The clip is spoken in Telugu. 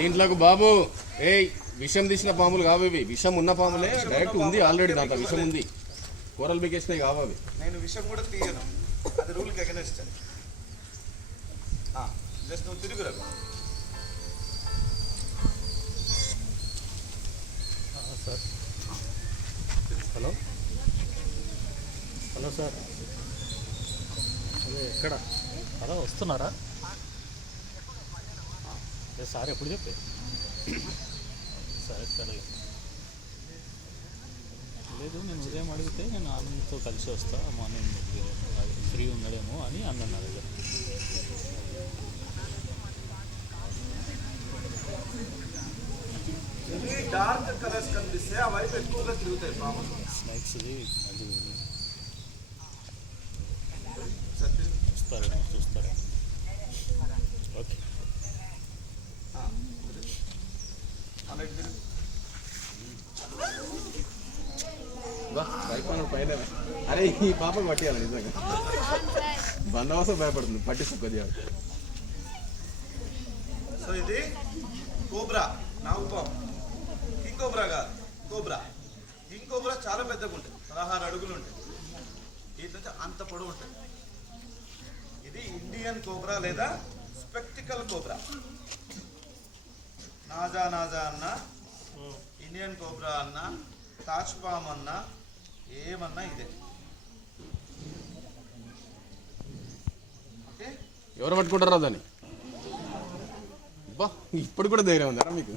దీంట్లోకి బాబు ఏ విషం తీసిన పాములు కావు ఇవి, విషం ఉన్న పాములే. డైరెక్ట్ ఉంది ఆల్రెడీ, దాంట్లో విషం ఉంది. కూరలు బిగేసినాయి కావు అవి. నేను విషం కూడా తీయను, అది రూల్కి అగెనెస్ట్. జస్ట్ నువ్వు తిరుగురా. సార్ హలో హలో సార్, అదే ఎక్కడ హలో వస్తున్నారా? సార్ ఎప్పుడు చెప్పే? సరే సరే, లేదు నేను ఉదయం అడిగితే నేను ఆనంద్తో కలిసి వస్తా, మార్నింగ్ ఫ్రీ ఉండడేమో అని అన్నాను నా దగ్గర. డార్క్ కలర్స్ కనిపిస్తే ఆ వైపు ఎక్కువగా తిరుగుతాయి పాములు. స్నాక్స్ది అది చూస్తారు చూస్తారా? ఓకే పైన అరే ఈ పాపను పట్టేయాలి నిజంగా. బందోబస్తు భయపడుతుంది, పట్టిస్తు కొద్దిగా. సో ఇది కోబ్రా, నాగుపాము. కింగ్ కోబ్రా కాదు, కోబ్రా. కింగ్ కోబ్రా చాలా పెద్దగా ఉంటుంది, 16 అడుగులు ఉంటాయి. ఇది నుంచి అంత పొడవు ఉంటుంది. ఇది ఇండియన్ కోబ్రా లేదా స్పెక్టికల్ కోబ్రా. నాజా నాజా అన్న, ఇండియన్ కోబ్రా అన్న, తాజ్ పామ్ అన్న, ఏమన్నా ఇదే. ఓకే, ఎవరు పట్టుకుంటారా దాన్ని? ఇప్పుడు కూడా ధైర్యం ఉందా మీకు?